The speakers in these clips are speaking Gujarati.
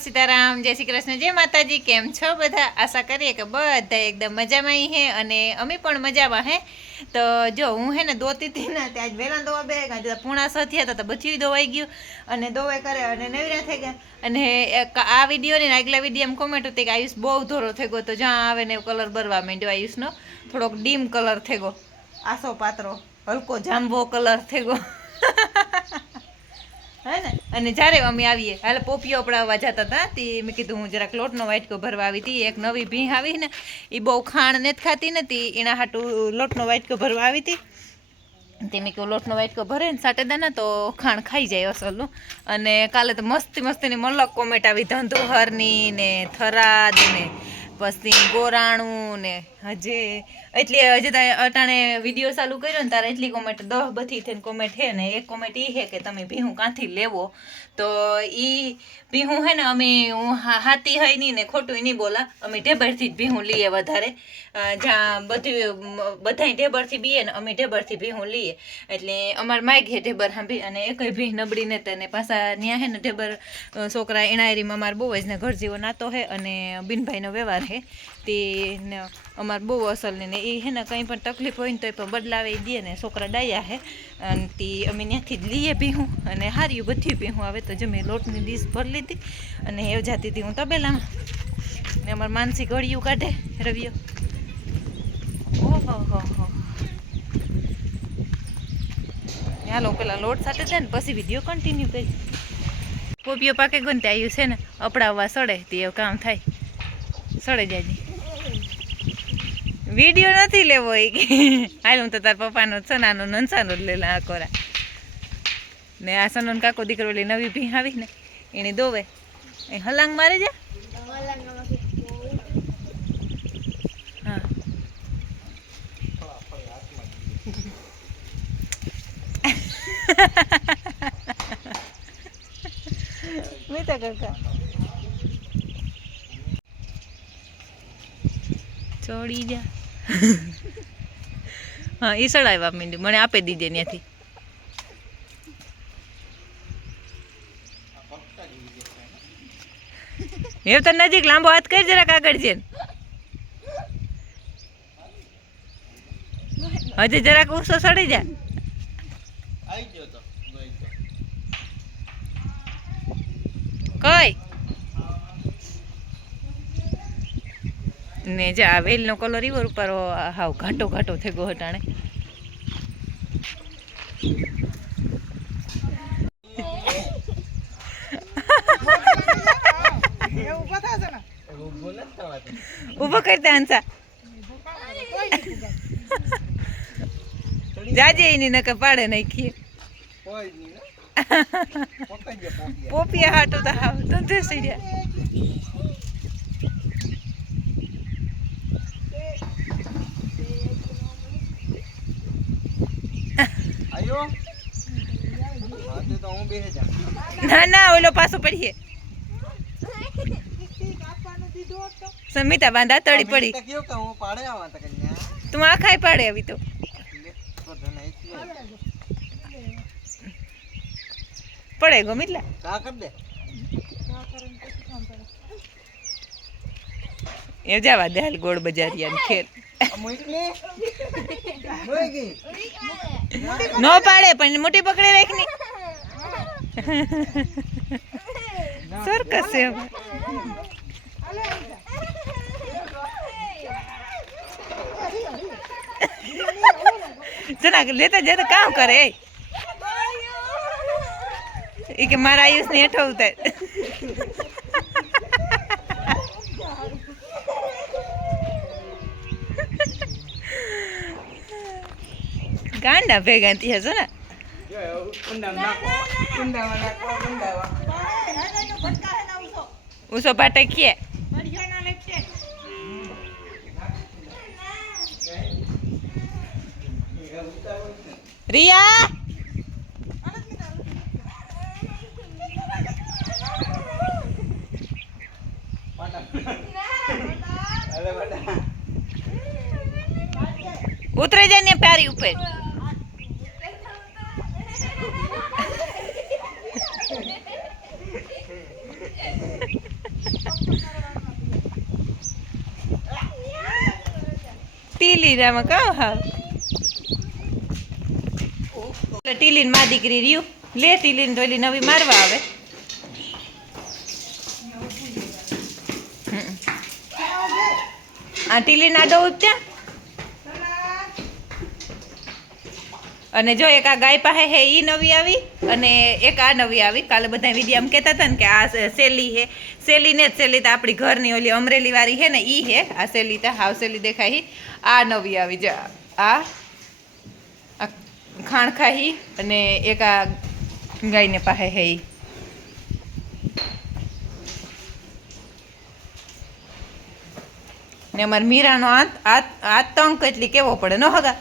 સીતારામ, જય શ્રી કૃષ્ણ, જય માતાજી, કેમ છો બધા? આશા કરીએ કે બધા એકદમ મજામાં હે અને અમે પણ મજામાં હે. તો જો હું હે ને દોતી હતી ને ત્યાં વહેલા દોવા બે ગયા પૂણા સથી હતા, તો બધું દોવાઈ ગયું અને દોવાઈ કરે અને નવીરા થઈ ગયા. અને આ વીડિયો ને આગલા વીડિયો કોમેન્ટ હતી કે આયુષ બહુ ધોરો થઈ ગયો તો જ્યાં આવે ને કલર બરવા માંડ્યો આયુષનો. થોડોક ડીમ કલર થઈ ગયો. આસો પાત્રો હલકો જાંબો કલર થઈ ગયો. હે ને? અને જ્યારે અમે આવીએ, હાલે પોપીઓ પડાવવા જતા હતા, તે મેં કીધું હું જરાક લોટનો વાટકો ભરવા આવી હતી, એક નવી ભી આવી ને એ બહુ ખાણ નથી ખાતી નથી એના હાટું લોટનો વાટકો ભરવા આવી હતી. તે મેં કહ્યું લોટનો વાટકો ભરે ને સાટેદાના તો ખાણ ખાઈ જાય અસલનું અને કાલે તો મસ્તી મસ્તીની મલક કોમેટ આવી ધંધુહરની ને થરાદ ને, પછી ગોરાણું ને હજે. એટલે હજે અટાણે વીડિયો ચાલુ કર્યો ને તારે એટલી કોમેન્ટ દહ બધી થઈને કોમેન્ટ હે ને, એક કોમેન્ટ એ હે કે તમે ભીહું કાંથી લેવો? તો ઈ ભીહું હે ને અમે, હું હાથી હોય નહીં ને ખોટું નહીં બોલા, અમે ઢેબરથી જ ભીહું લઈએ વધારે. જ્યાં બધું, બધાય ઢેબરથી બીએ ને અમે ઢેબરથી ભીહું લઈએ. એટલે અમારે માય ઘે ઢેબર સાંભળી અને એકય ભીહ નબળી ને તને પાછા ન્યા હે ને ઢેબર છોકરા એણાયરીમાં અમારે બહુ જ ને ઘર નાતો હે અને બિનભાઈનો વ્યવહાર હે તે ને અમાર બહુ અસલ ને એ હે ને કંઈ પણ તકલીફ હોય ને તો એ પણ બદલાવે દે ને. છોકરા ડાયા હે અને તે અમે ત્યાંથી જ લઈએ પીહું અને હાર્યું બધું પીહું આવે તો જમે લોટની ડીશ ભરી લીધી અને એ જાતી હું તબેલામાં. ને અમારે માનસી ગળિયું કાઢે રવિયો. ઓહો, હો હો. હાલો પેલા લોટ સાથે છે ને પછી વીડિયો કન્ટિન્યુ કરી કોપીઓ પાકે ને આવ્યું છે ને, અપડાવવા સડે તે એવું કામ થાય. સડે જાય વીડિયો નથી લેવો એ કે. હાલ હું તો તાર પપ્પાનો સનાનો નંસાનો જ લેલા આ કોરા. ને આ સનો કાકો દીકરો લઈ નવી ભી આવી ને. એને દોવે. એ હલાંગ મારે જા. હા. મીઠા કાકા. ચોડી જા. હા એ સડાવવા માંડ્યું મને આપી દીધે ત્યાંથી એવું તો નજીક લાંબો હાથ કરી જરાક આગળ છે હજી જરાક ઉસો સડી જા. કઈ? ને જે આ વેલનો કલર ઈવર ઉપર હાવ ઘાટો ઘાટો થઈ ગયો હટાણે. ઊભો કરતા હંસા જાજે એની નકર પાડે નાખીએ પોપિયા. હાટો તો હાવ ધંધે સી ગયા આયો હા તે તો હું બેહી જા ના ના ઓલો પાછો પડીએ. સમિતા બાંધા તળી પડી. તો આ ખાઈ પાડે આવી તો. પડે કા એ જવા દે હાલ ગોળ બજારિયા ખેર. નો પાડે પણ મોટી પકડે રાખની. સરકસ છે. જરા લેતા જતા કામ કરે એ. કે મારા આયુષ ને હેઠો ઉતાર. ગાંડા ભેગા ત્યાં છો ને ઉસો પાટે ખીએ રિયા ઉતરે જાય ને પ્યારી ઉપર ટીલીરામાં કાં હા. ટીલીનમાં દીકરી રહ્યું. લે ટીલીન તો નવી મારવા આવે. આ ટીલીન આડો ઉપત્યા અને જો એક આ ગાય પાસે હે એ નવી આવી, અને એક આ નવી આવી. કાલે બધા વીડિયો એમ કહેતા હતા ને કે આ સેલી હે. સેલીને જ સેલી તો આપણી ઘરની ઓલી અમરેલી વાળી હે ને એ હે. આ સેલી તો હાવ સેલી દેખાય આ નવી આવી જો આ. ખાણ ખાહી અને એક આ ગાયને પાસે હે એ ને અમારે મીરાનો આંત આ આ તંક એટલી કેવો પડે, ન હગા?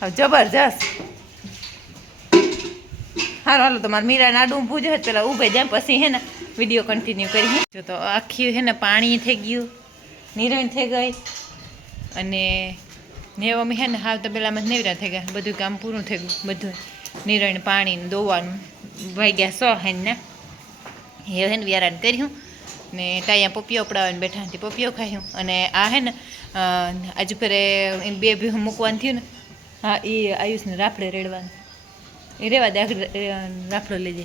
હવે જબરજસ્ત. હારું હાલો તમારે મીરા આડું પૂજો પેલા ઊભે જાય, પછી હે ને વીડિયો કન્ટિન્યુ કરી જો તો આખી હે ને પાણી થઈ ગયું, નિરણ થઈ ગઈ, અને નેવામાં હે ને હાવ તો પેલામાં નેવરા થઈ ગયા, બધું કામ પૂરું થઈ ગયું, બધું નિરણ, પાણી દોવાનું. ભાઈ ગયા સો હે ને. એ હે ને વ્યારાન કર્યું, ને ટાયા પપીઓ પડાવીને બેઠા હતી પપિયો ખાયું અને આ હે ને આજુ ફરે બે ભીહું મૂકવાનું થયું ને હા એ આયુષને રાફડે રેડવાનું. એ રેવા દે રાફડો લેજે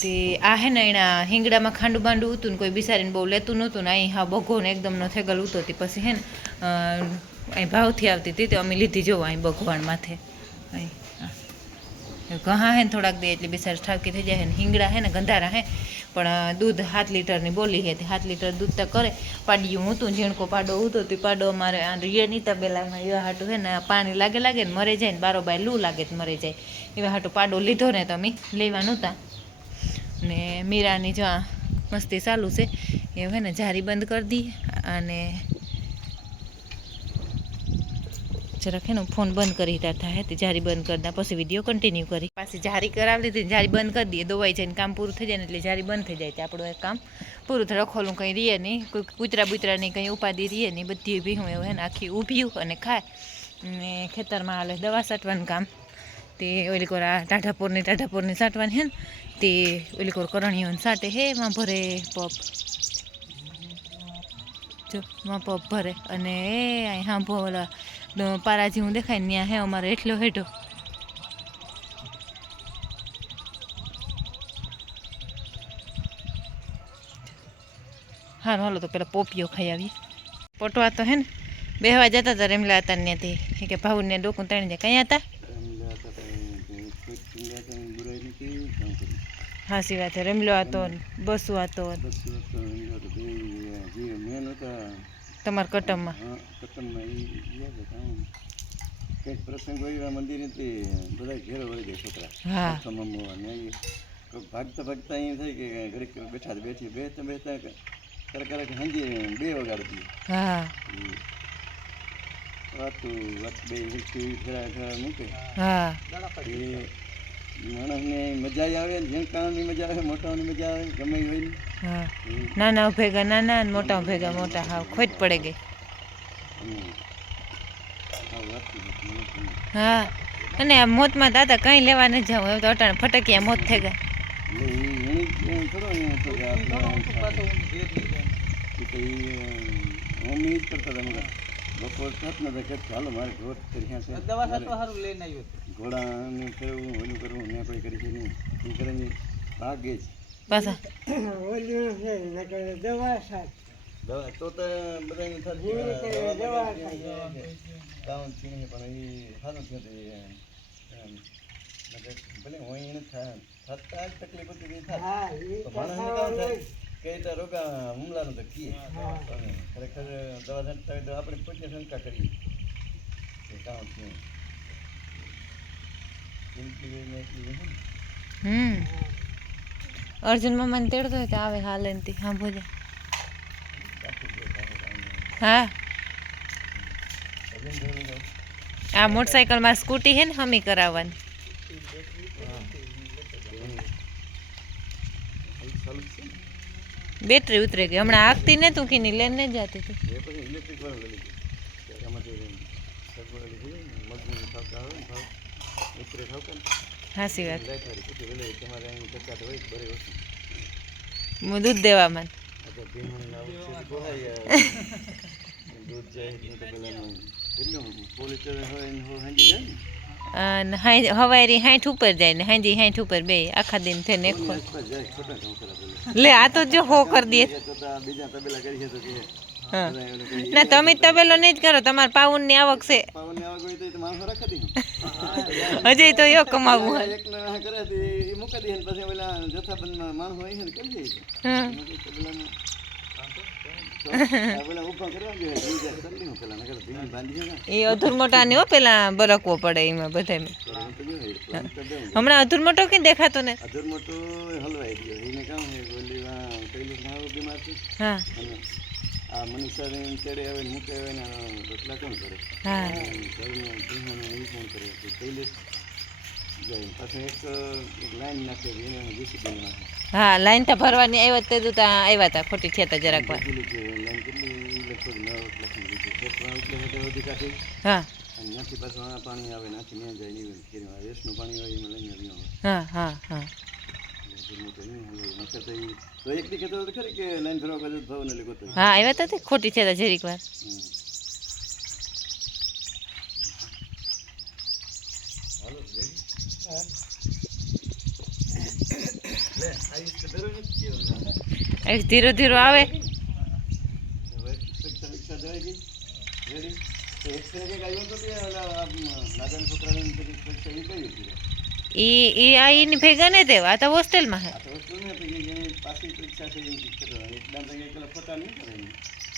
તે આ હે ને એના હિંગડામાં ખાંડુ બાંડું હતું ને કોઈ બિસારીને બહુ લેતું નહોતું ને અહીં હા બગો ને એકદમ નો થેગલ ઉતો હતી પછી હે ને અહીં ભાવથી આવતી હતી તો અમે લીધી જોવા અહીં બગવાણ માથે. અહીં. ઘા હે ને થોડાક દે એટલે બિસાર ઠાવકી થઈ જાય ને. હિંગડા હે ને ગંધારા હે. પણ દૂધ સાત લીટરની બોલી હે તે સાત લીટર દૂધ તો કરે. પાડ્યું તું ઝીણકો પાડો હું તો તું પાડો અમારે આ રિયરની તબેલામાં એવા હાટું હે ને પાણી લાગે લાગે ને મરે જાય ને બારોબાર લૂ લાગે તો મરે જાય. એવા હાટું પાડો લીધો ને તમે લેવાનું હતા ને મીરાની જો મસ્તી ચાલુ છે. એ હે ને જારી બંધ કરી દી અને જરાક હે ને ફોન બંધ કરી હતા, હે તે જારી બંધ કરી દા, પછી વીડિયો કન્ટિન્યુ કરી. પાછી જારી કરાવી લીધી જારી બંધ કરી દઈએ, દોવાઈ જાય ને કામ પૂરું થઈ જાય ને એટલે જારી બંધ થઈ જાય તે આપણું એ કામ. પૂરું થાય, રખોલું કંઈ રહીએ નહીં, કોઈ કૂતરા બૂતરાની કંઈ ઉપાધિ રહીએ નહીં, બધી ભીહું એવું હે આખી ઊભ્યું અને ખાય. ને ખેતરમાં હાલે દવા છાંટવાનું કામ. તે ઓલી કોર આ ટાઢાપોરની ટાઢાપોરની સાટવાની હે ને, તે ઓલી કોર કરણીઓને સાટે હે, એમાં ભરે પપ. જો માં પપ ભરે અને એ અહીં હા ડ- પારાજી હું દેખાય ત્યાં હે અમારે એટલો હેઠો હારું હાલો તો પેલા પોપીઓ ખાઈ આવીએ પોટવા તો હે ને બેહવા જતા હતા રેમલા હતા ત્યાંથી કે ભાઉને ડોકું ત્રણ જાય કયા હતા હાસી વાત રેમલો હતો બસુ હતો તમારા કટમમાં કંઈક પ્રસંગ હોય મંદિર બધા ઘેરો વળી જાય છોકરા. હા. સમમવા ને એ ભાગતા ભાગતા અહીં થાય કે ઘડીક બેઠા બેઠી બેસતા બેસતા કરે કરે કે હાંજી બે વગાડતી હા. વાતું વાત બે હિલકી ફેરા ફેરા મૂકે. હા. એ માણસને મજા ય આવે ઝીણકાની મજા આવે મોટાની મજા આવે ગમે એ હોય ને. હા. એ નાના ભેગા નાના ને મોટા ભેગા મોટા હા ખોટ પડે ગઈ હમ. હા, અને આ મોતમાં દાદા કંઈ લેવા ન જાવ હવે તો અટાણે ફટકિયા મોત થઈ ગયા. ને આપણે બપોર થાત ને કે ચાલો મારે ઘોટ કરી છે મારે ઘોડાને ફેરવવું ઓલું કરવું ને કોઈ કરી છે નહીં એ કરે ને ભાગે જ પાછા દવા તો તો બધાને થતી કામ પણ એ સારું થયું એમ. નકર ભલે હું એને થતા જ તકલીફ હતી થાત. થાય કે તો રોગા હુમલાનું તો કીએ પણ ખરેખર દવા છાંટતા હોય તો આપણે પોતે શંકા કરીએ કે થયું. હમ અર્જુન મામાને તેડતો હોય તો આવે હાલે ને તી હા. આ મોટરસાયકલમાં સ્કૂટી હે ને હમી કરાવવાની. છે. બેટરી ઉતરે ગઈ. હમણાં આગતી ને તું કીની લઈને ને જતી ને હાસી વાત. તો દૂધ દેવામાં આ ને ને હવારી હાઈઠ ઉપર જાય ને હાંજી હાઈઠ ઉપર બે આખા દિન થઈને લે આ તો જો હો કરી દે. ના તમે તબેલો નહીં જ કરો તમારે પાઉનની આવક છે. હજી તો યો કમાવું ને કરે દે પછી પેલા જથ્થાબંધમાં માણસ હોય છે ને કરી છે એ અધૂર મોટા ને પેલા બરકવો પડે એમાં હમણાં અધૂર મોટો કઈ દેખાતો ને? અધર મોટો હલવાઈ ગયો. એને કામ બીમાર છે હા. આ મનુષ્ય ચડે આવે ને મૂકે આવે ને રોટલા કોણ કરે? હા. ઘરનું કરે? હા લાઈન તો ભરવાની આવ્યા તે તો ત્યાં આવ્યા હતા ખોટી થયા હતા જરાક વાર. હા હા લાઈન હા હા. અને ત્યાંથી પાછું આ પાણી આવે નાથી ત્યાં જાય નહીં છોકરાની ધીરો આવે ઈ? ઈ ઈ ભેગા ને તે આ તો હોસ્ટેલમાં હે.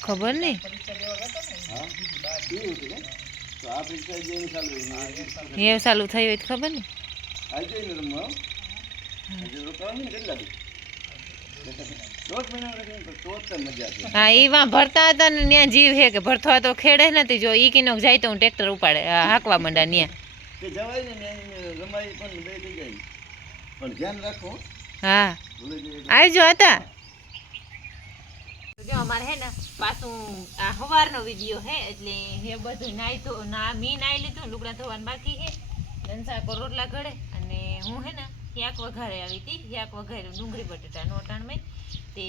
ખબર નહીં? એવું ચાલુ થયું હોય ખબર નહીં રમવા હો. રોકાવાનું કેટલા ઈ વાં ભરતા હતા ને ત્યાં જીવ હે કે ભરતો તો ખેડે નથી. જો ઈ કિનોક જાય તો હું ટ્રેક્ટર ઉપાડે હાંકવા માંડા ત્યાં કે જવાય ને રમાય પણ બે થઈ જાય. પણ ધ્યાન રાખો. હા. આવજો હતા. જો અમારે હે ને પાછું આ સવારનો વીડિયો હે એટલે હે બધું નાઈ તો ના મી નાઈ લીધું લુગડા ધોવાનું બાકી હે. ધનસા રોટલા ઘડે અને હું હે ને યાક વઘારે આવી હતી યાક વઘારે ડુંગળી બટેટાનો અટાણમાં. તે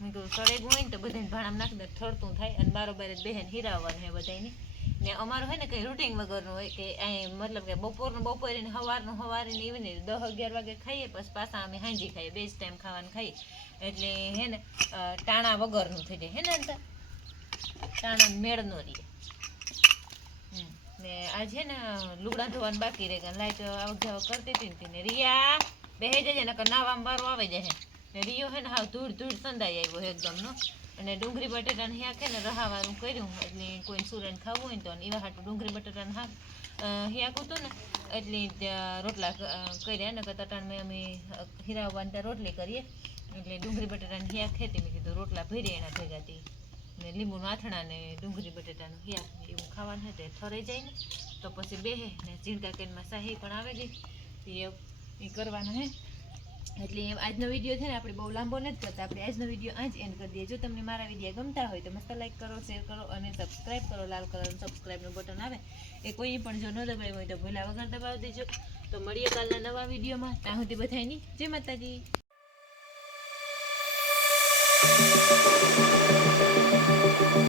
મેં કહ્યું સળેગ હોય ને તો બધાને ભાણામાં નાખી દે થાય અને બારોબાર જ બહેન હિરાવવાનું હે બધાને ને અમારું હોય ને કંઈ રૂટિન વગરનું હોય કે અહીં મતલબ કે બપોરનું બપોરે ને સવારનું સવારે ને એવી ને દસ અગિયાર વાગે ખાઈએ, પછી પાછા અમે હાંજી ખાઈએ બે જ ટાઈમ ખાવાનું ખાઈએ. એટલે હે ને ટાણા વગરનું થઈ જાય. હે ને ટાણા મેળ નો રહે. હમ. ને આ છે ને લુગડા ધોવાનું બાકી રહે, લાઈટ આવક જાવક કરતી હતી ને તેને રિયા બેહી જજે ને નાવામાં બારો આવે જાય ને રિયો હે ને હાવ ધૂળ ધૂળ સંદાઈ આવ્યો એકદમનો. અને ડુંગળી બટેટાને હિયા કે ને રહાવાનું કર્યું, એટલે કોઈ સુરણ ખાવું હોય તો એવા હાટું ડુંગળી બટેટાને હાક હિયાકું હતું ને, એટલે રોટલા કર્યા ને તટાણ મેં અમે હીરા હીરાવવાની ત્યાં રોટલી કરીએ. એટલે ડુંગળી બટેટાને હિયાક ખેતી મેં કીધું રોટલા ભરી એના ભેગા થી ને લીંબુ આથણા ને ડુંગળી, બટેટાનું હિયાર એવું ખાવાનું હોય તો થરાઈ જાય ને. તો પછી બેહે ને ઝીણકા કેનમાં શાહી પણ આવે ગઈ. એ એ કરવાનું હે. એટલે એમ આજનો વીડિયો છે ને આપણે બહુ લાંબો નથી કરતા. આપણે આજનો વીડિયો આજ એન્ડ કરી દઈએ. જો તમને મારા વીડિયો ગમતા હોય તો મસ્ત લાઈક કરો શેર કરો અને સબસ્ક્રાઈબ કરો. લાલ કલરનું સબસ્ક્રાઈબનું બટન આવે. એ કોઈ પણ જો ન દબાવ્યું હોય તો ભૂલા વગર દબાવી દેજો. તો મળીએ કાલના નવા વિડીયોમાં ત્યાં સુધી બધાની જય માતાજી.